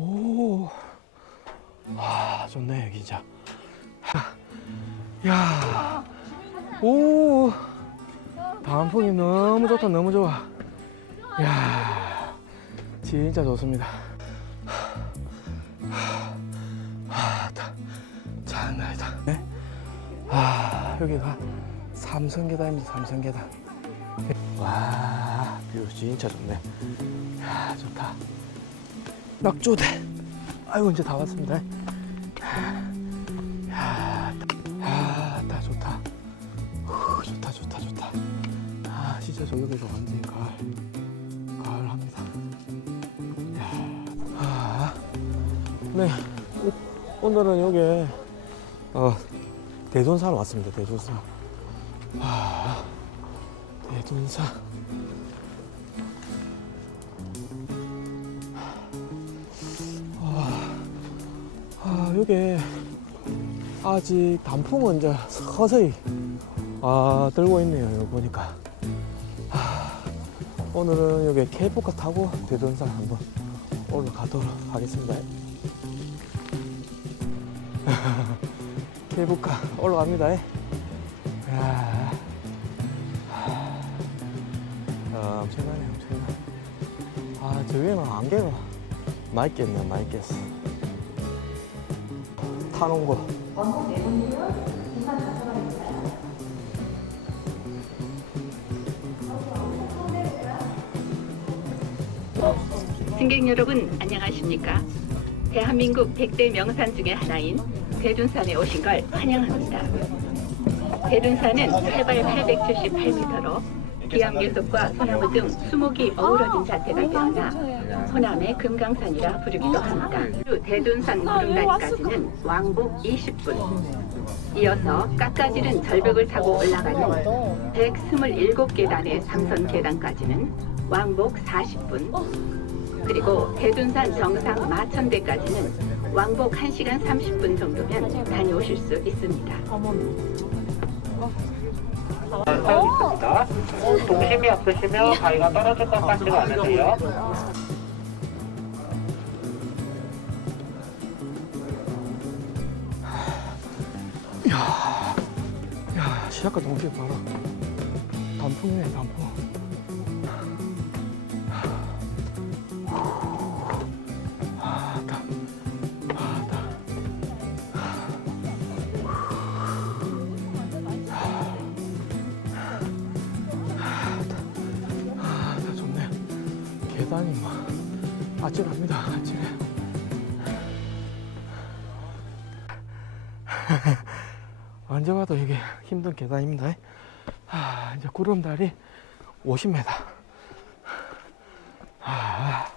오, 아 좋네 여기 진짜. 야, 오, 단풍이 너무 좋다 너무 좋아. 야, 진짜 좋습니다. 아, 다, 장난 아니다. 네? 아, 여기가 삼성 계단입니다, 삼성 계단. 와, 뷰 진짜 좋네. 야, 좋다. 낙조대. 아이고, 이제 다 왔습니다. 야, 야, 다 좋다. 후, 좋다, 좋다, 좋다. 아, 진짜 저 여기서 완전히 가을, 가을합니다. 야, 아, 네. 오- 오늘은 여기, 어, 대존산 왔습니다, 대존산. 아, 대존산. 아, 여기 아직 단풍은 이제 서서히 아, 들고 있네요. 여기 보니까. 아, 오늘은 여기 케이프카 타고 대전산 한번 올라가도록 하겠습니다. 케이프카 올라갑니다. 야, 아, 엄청나네, 엄청나. 아, 저 위에는 안개가 많이 꼈어. 타놓은 거. 승객 여러분 안녕하십니까? 대한민국 100대 명산 중의 하나인 대둔산에 오신 걸 환영합니다. 대둔산은 해발 878m로 기암괴석과 소나무 등 수목이 어우러진 자태가 되어나 호남의 금강산이라 부르기도 합니다. 대둔산 구름다리까지는 왕복 20분, 이어서 깎아지른 절벽을 타고 올라가는 127계단의 삼선 계단까지는 왕복 40분, 그리고 대둔산 정상 마천대까지는 왕복 1시간 30분 정도면 다녀오실 수 있습니다. 타고 있습니다. 동심이 없으시면 가위가 떨어질 것 같지가 않으세요. 야, 시작과 동시에 봐라. 단풍이네, 단풍. 힘든 계단입니다. 아, 이제 구름다리 50m. 아,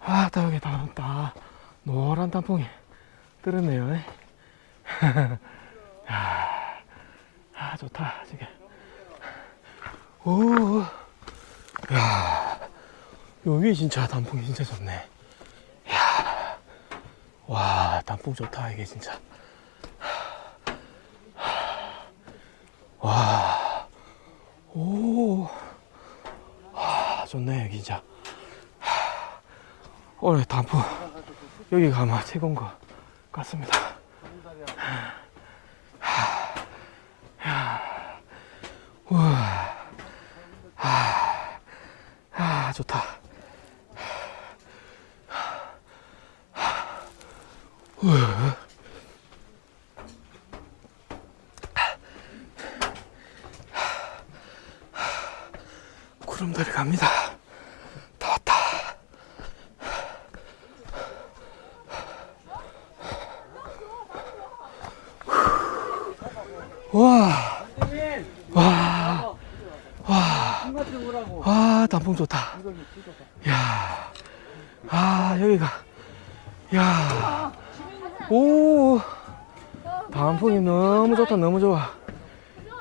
아, 다 여기 다, 다 노란 단풍이 뜨르네요. 아, 아, 좋다, 지금. 오, 야, 요 위에 진짜 단풍이 진짜 좋네. 야, 와, 단풍 좋다, 이게 진짜. 와, 오, 아, 좋네, 여기 진짜. 하, 오늘 단풍, 여기가 아마 최고인 것 같습니다. 하, 야, 우와, 아, 아, 좋다. 우와. 구름다리 갑니다. 다 왔다. 와, 와, 와, 와, 단풍 좋다. 야, 아, 여기가, 야, 오, 단풍이 너무 좋다, 너무 좋아.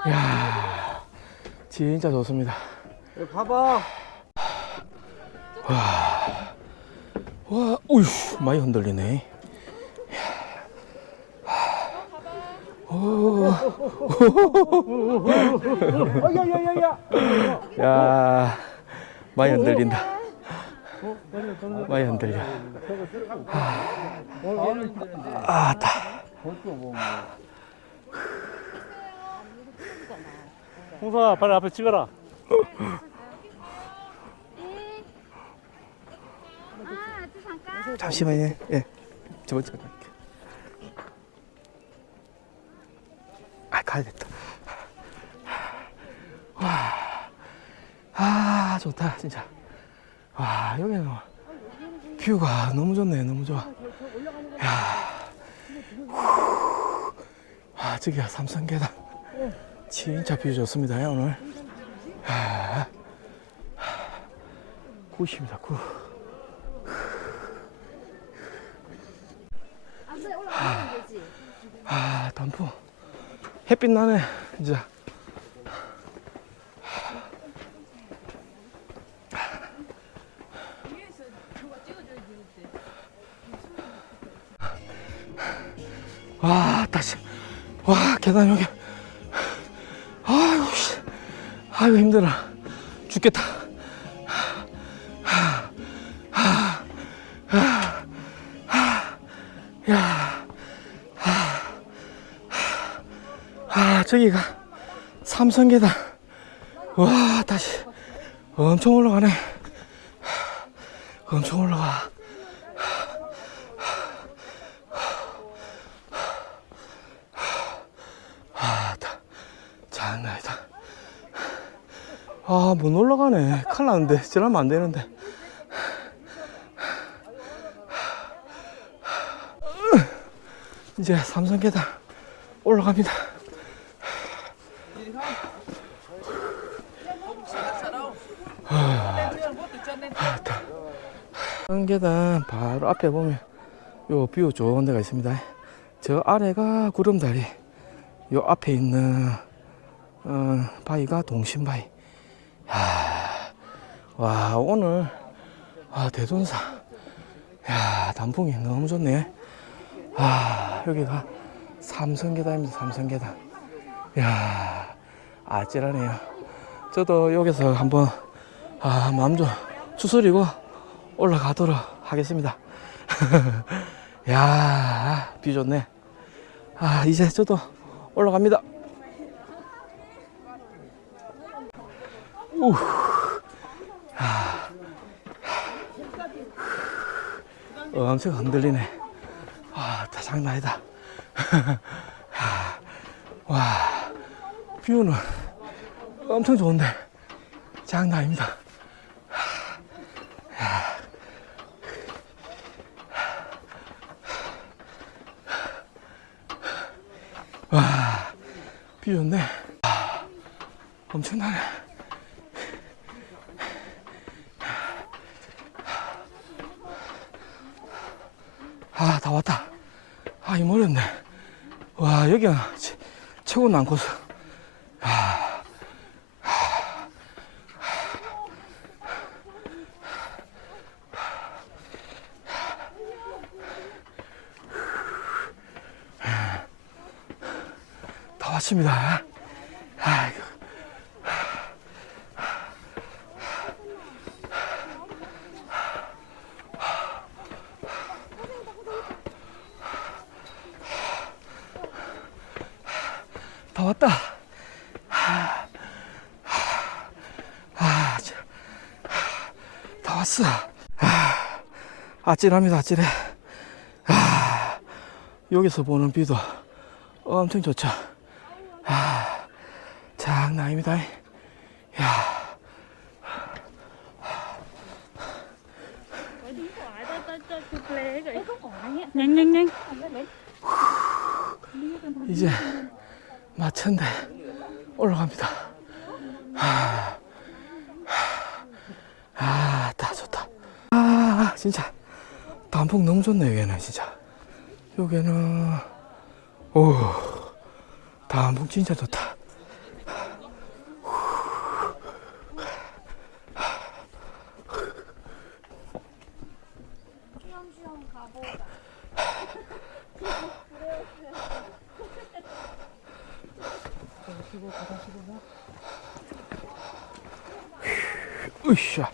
야, 진짜 좋습니다. 봐봐. 와, 어휴, 많이 흔들리네. 야야야야. 야, 많이 흔들린다. 어? 많이 흔들려. 아, 다. 홍사 빨리 앞에 찍어라. 아, 저 잠깐. 잠시만요. 예. 저 먼저 갈게. 아, 가야겠다. 와. 아, 좋다, 진짜. 와, 여기는 뷰가 너무 좋네, 너무 좋아. 야. 후. 아, 저기야, 삼성계단. 진짜 뷰 좋습니다, 오늘. 아. 9입니다, 9. 앞에 올라가면 되지. 아 단풍 햇빛 나네. 진짜 와 다시. 와 계단 여기. 씨. 아이고 힘들어. 죽겠다 저기가 삼성계단. 와, 다시 엄청 올라가네. 엄청 올라가. 아, 다, 장난 아니다. 아, 못 올라가네. 큰일 났는데. 저러면 안 되는데. 이제 삼성계단 올라갑니다. 상계단 바로 앞에 보면 요 뷰 좋은 데가 있습니다. 저 아래가 구름다리, 요 앞에 있는 어, 바위가 동심바위. 야, 와 오늘 아 대둔사, 야 단풍이 너무 좋네. 아 여기가 삼성계단입니다. 삼성계단. 야 아찔하네요. 저도 여기서 한번 아, 마음 좀 추스리고 올라가도록 하겠습니다. 야, 비 좋네. 아, 이제 저도 올라갑니다. 우. 아. 어, 엄청 흔들리네. 아, 다 장난 아니다. 아, 와, 뷰는 엄청 좋은데 장난 아닙니다. 와, 비 좋네. 아, 엄청나네. 아, 다 왔다. 아, 이 멀었네. 와, 여기가 최- 최고 난코 스. 다 왔습니다. 아이고. 다 왔다. 아, 참. 다 왔어. 아, 아찔합니다, 아찔해. 아, 여기서 보는 비도 엄청 좋죠. 아, 장난 아닙니다. 야, nhanh. 이제 마천대 올라갑니다. 아, 아, 다 좋다. 아, 진짜 단풍 너무 좋네 여기는 진짜. 여기는 오, 단풍 진짜 좋다. 으쌰.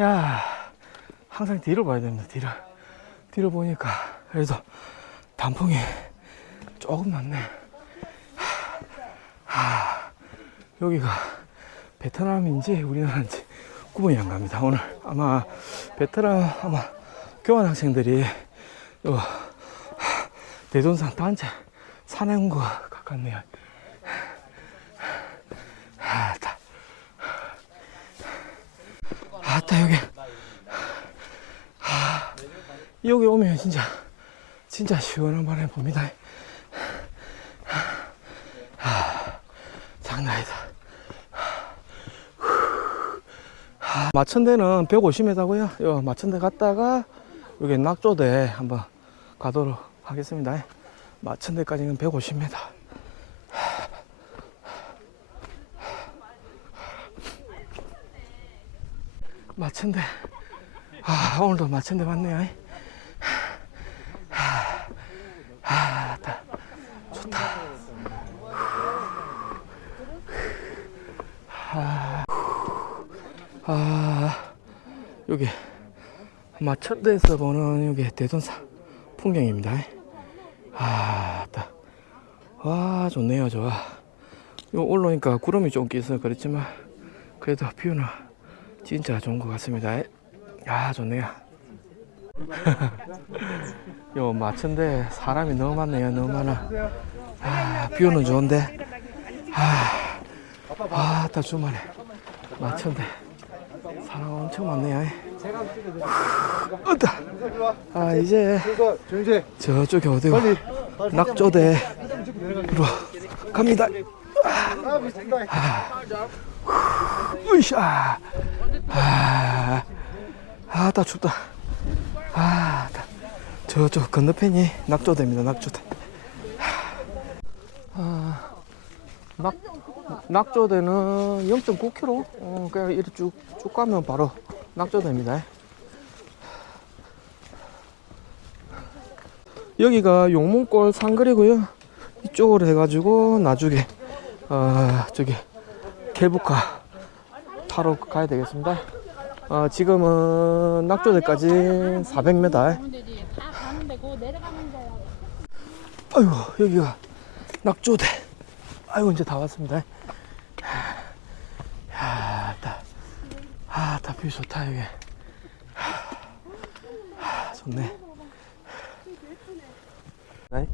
야, 항상 뒤를 봐야 됩니다. 뒤를. 뒤를 보니까 그래도 단풍이 조금 많네. 하, 여기가 베트남인지 우리나라인지 구분이 안 갑니다. 오늘 아마 베트남 아마 교환 학생들이 요 대돈산 단체 산행 것 같네요. 아따, 아따 여기, 아, 여기 오면 진짜 진짜 시원한 바람 봅니다. 아, 장난 아니다. 아, 마천대는 150m고요. 요 마천대 갔다가 여기 낙조대 한번 가도록 하겠습니다. 마천대까지는 150m. 마천대. 아, 오늘도 마천대 왔네요. 아, 아, 다, 좋다. 아, 아, 여기 마천대에서 보는 여기 대돈산 풍경입니다. 아, 따. 와, 좋네요, 좋아. 요 올라오니까 구름이 좀 끼서 그렇지만 그래도 뷰는 진짜 좋은 것 같습니다. 아, 좋네요. 요 마천대 사람이 너무 많네요, 너무 많아. 아, 뷰는 좋은데. 아, 아, 다 주말에 마천대 사람 엄청 많네요. 어다. 아, 이제 저쪽에 어디고 낙조대 로 갑니다. 아, 으쌰. 아, 아, 다 춥다. 아, 다. 저쪽 건너편이 낙조대입니다. 낙조대. 아, 낙, 낙조대는 0.9km. 어, 그냥 이렇게 쭉, 쭉 가면 바로 낙조대입니다. 여기가 용문골 상거리고요. 이쪽으로 해가지고 나중에 어, 저기 개북화 타러 가야 되겠습니다. 어, 지금은 낙조대까지 400m. 다 가는 데고 내려가는 데요. 아이고 여기가 낙조대. 아이고 이제 다 왔습니다. 야, 다, 아, 다뷰 좋다 여기. 아, 좋네. 네,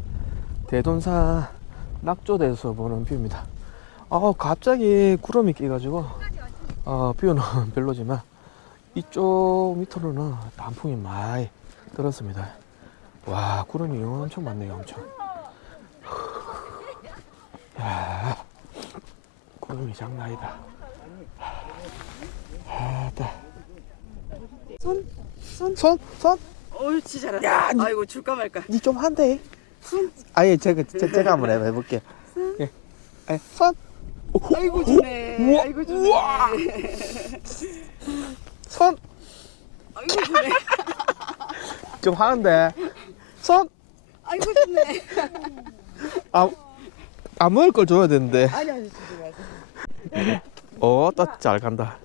대돈산 낙조대에서 보는 뷰입니다. 아, 갑자기 구름이 끼가지고 어, 뷰는 별로지만 이쪽 밑으로는 단풍이 많이 들었습니다. 와, 구름이 엄청 많네요, 엄청. 야, 구름이 장난 아니다. 아따. 손? 손? 손? 손? 옳지 잘한다. 야, 니- 아이고 줄까 말까. 니 좀 한대. 아예 제가 제, 제가 한번 해봐 해볼게. 예. 아, 손. 아이고 주네. 우와, 아이고 주네. 우와. 손. 아이고 주네. 좀 하는데. 손. 아이고 주네. 아, 안 먹을 걸 줘야 되는데. 아니 아니 주지 마세요. 어, 따잘 간다.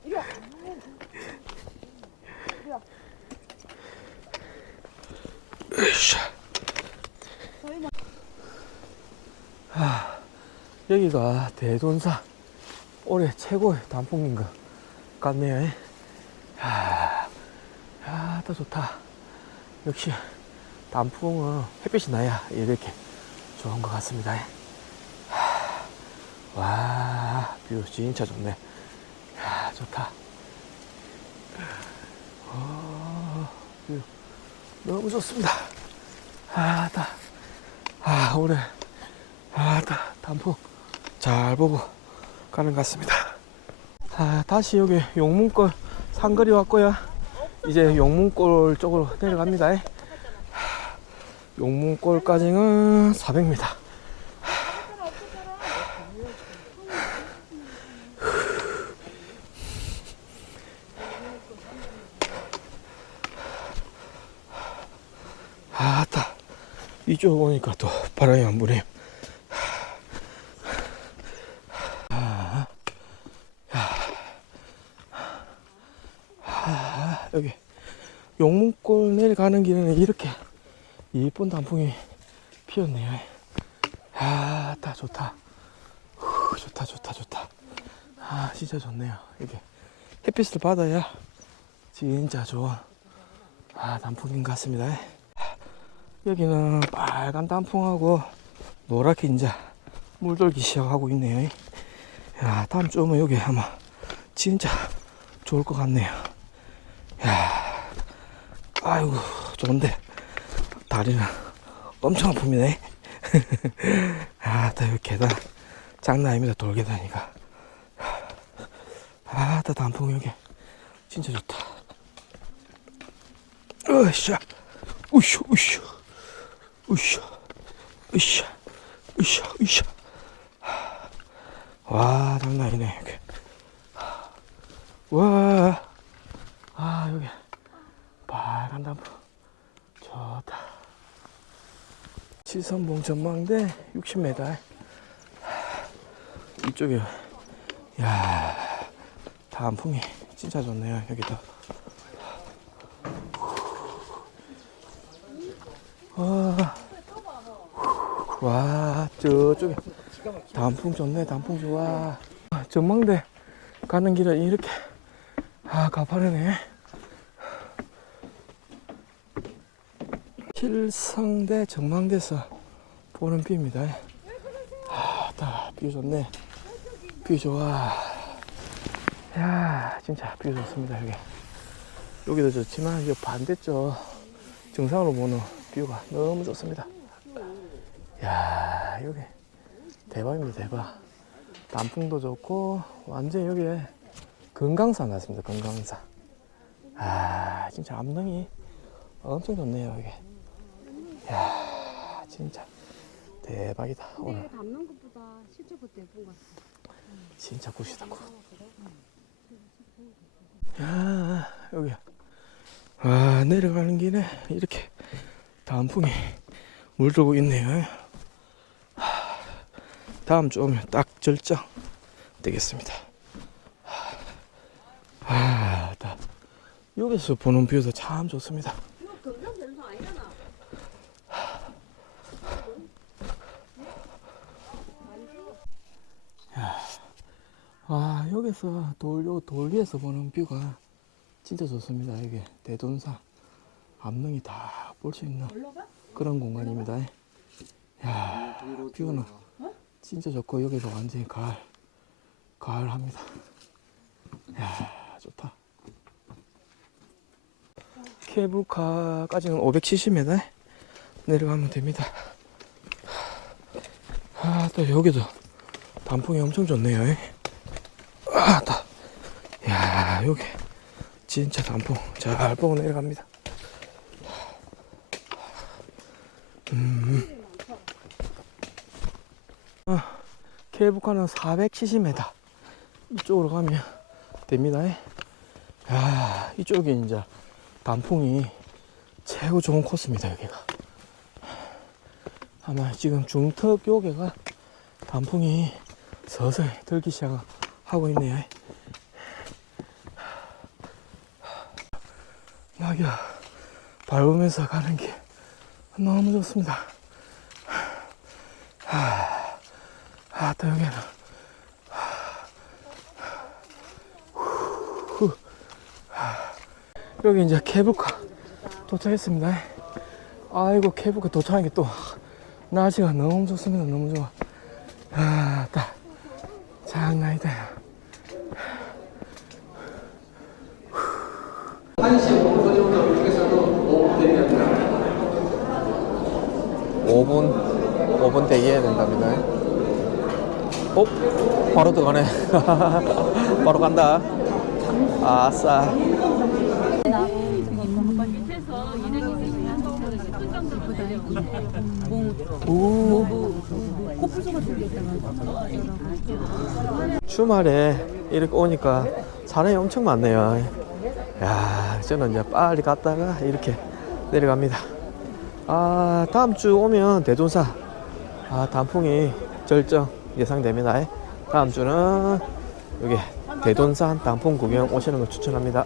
으쌰. 여기가 대돈사 올해 최고의 단풍인 것 같네요. 하, 야, 다 좋다. 역시 단풍은 햇빛이 나야 이렇게 좋은 것 같습니다. 하, 와, 뷰 진짜 좋네. 야, 좋다. 어, 뷰 너무 좋습니다. 아, 다. 아, 올해, 아, 다. 단풍 잘 보고 가는 것 같습니다. 아, 다시 여기 용문골 상거리 왔고요. 이제 용문골 쪽으로 내려갑니다. 하, 용문골까지는 400m. 아따 이쪽 오니까 또 바람이 안 부네요 아, 야. 아, 아, 여기 용문골 내려가는 길에는 이렇게 이쁜 단풍이 피었네요. 아, 다 좋다. 후, 좋다, 좋다, 좋다. 아, 진짜 좋네요. 이게 햇빛을 받아야 진짜 좋은 아, 단풍인 것 같습니다. 여기는 빨간 단풍하고 노랗게 이제 물돌기 시작하고 있네요. 야, 다음 주 오면 여기 아마 진짜 좋을 것 같네요. 야, 아이고, 좋은데 다리는 엄청 아픕니다. 아, 다 여기 계단 장난 아닙니다. 돌계단이가. 아, 다 단풍 여기 진짜 좋다. 으쌰, 으쌰, 으쌰, 으쌰, 으쌰, 으쌰, 으쌰. 와, 장난 아니네, 여기. 와, 아, 여기 단풍 좋다. 시선봉 전망대 60m. 이쪽에, 야, 단풍이 진짜 좋네요, 여기도. 와, 와, 저쪽에 단풍 좋네, 단풍 좋아. 아, 전망대 가는 길은 이렇게, 아, 가파르네. 힐성대 전망대에서 보는 뷰입니다. 아, 다, 뷰 좋네. 뷰 좋아. 야, 진짜 뷰 좋습니다, 여기. 여기도 좋지만, 이 반대쪽 정상으로 보는 뷰가 너무 좋습니다. 야, 여기 대박입니다, 대박. 단풍도 좋고, 완전 여기에 금강산 같습니다, 금강산. 아, 진짜 암릉이 엄청 좋네요, 여기. 야, 진짜 대박이다, 오늘. 담는 것보다 실제 볼때 예쁜 것 같아. 진짜 굿이다, 굿. 야, 여기. 아, 내려가는 길에 이렇게 단풍이 물들고 있네요. 하, 다음 주 오면 딱 절정 되겠습니다. 아, 다 여기서 보는 뷰도 참 좋습니다. 아 여기서 돌, 요 돌 위에서 보는 뷰가 진짜 좋습니다. 이게 대돈산 암릉이 다 볼 수 있는 그런 공간입니다. 야 뷰는 진짜 좋고 여기서 완전히 가을 가을 합니다. 야 좋다. 케이블카까지는 570m 내려가면 됩니다. 아또 여기도 단풍이 엄청 좋네요. 아, 다. 야, 여기 진짜 단풍 잘 보고 내려갑니다. 음. 아, 케이블카는 470m 이쪽으로 가면 됩니다. 야, 이쪽이 이제 단풍이 최고 좋은 코스입니다. 여기가. 아마 지금 중턱 요게가 단풍이 서서히 들기 시작하고 있네요. 낙엽 밟으면서 가는 게 너무 좋습니다. 아, 아, 또 여기는 여기 이제 케이블카 도착했습니다. 아이고 케이블카 도착한 게 또 날씨가 너무 좋습니다. 너무 좋아. 아, 딱 장난이다. 5분 5분 대기해야 된답니다. 어? 바로 들어가네. 바로 간다. 아싸. 오. 주말에 이렇게 오니까 사람이 엄청 많네요. 야, 저는 이제 빨리 갔다가 이렇게 내려갑니다. 아, 다음 주 오면 대존사 아, 단풍이 절정 예상됩니다. 다음 주는 여기 대돈산 단풍 구경 오시는 걸 추천합니다.